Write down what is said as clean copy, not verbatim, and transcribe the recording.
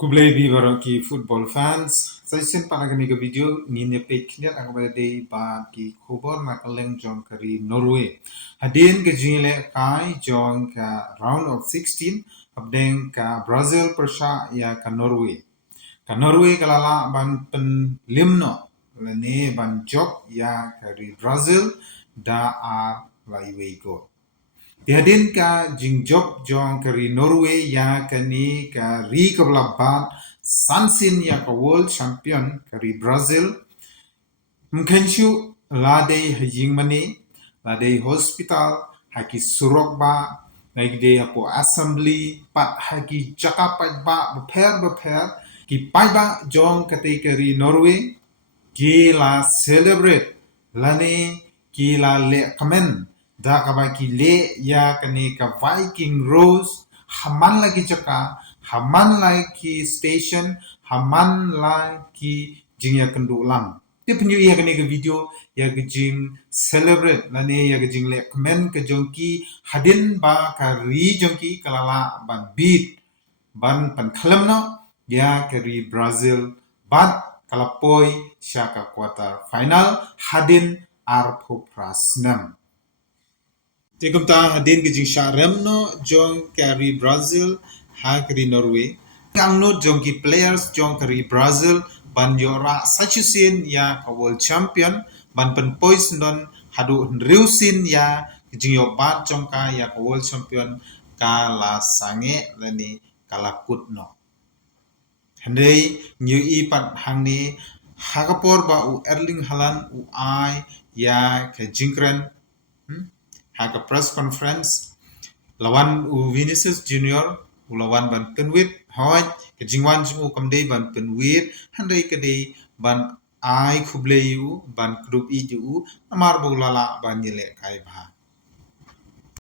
Kublai bi ki football fans. Saya sen panagani ke video ngin pe knyat ang ba dei ba ki khobor na kaleng jong kari Norway. Hadin ke jingle kai jong ka round of 16 abdeng ka Brazil persha ya ka Norway. Ka Norway kalala ban pen limno lene ban jok ya kari Brazil da a lai go. Tiadin ka jingjok jong kari Norway ya kani ka ri kablaban sansin ya ka world champion kari Brazil mkenshu ladei hajing mani ladei hospital haki surok ba nagde hapo assembly pat haki jakapat ba beper ki pai ba jong kate kari Norway ki la celebrate lani ki la le kmen da kabaki le ya kani ka Viking Rose haman lagi jaka haman lagi station haman lagi jingya kendulang ti penyu ya kani ke video ya ke jing celebrate lani ya ke jing le kmen ke jongki hadin ba ka ri jongki kalala ban beat ban pan khlem no ya ke ri Brazil bat kalapoi syaka quarter final hadin arpo prasnam Tegumta hadin gijing sharem no jong kari Brazil ha kari Norway. Ang no jong ki players jong kari Brazil ban yora sachusin ya ka world champion ban pen pois non hadu riusin ya gijing yo bat jong ka ya ka world champion ka la sange lani kalakut no. Handai nyu I pat hangni hakapor ba u Erling Haaland u ai ya ka jingkren haka press conference lawan u Vinicius Junior u lawan ban penwit hoj ke jingwan jingu kamdei ban penwit handai kadei ban ai khublei u ban group I ju amar bo lala ban yele kai ba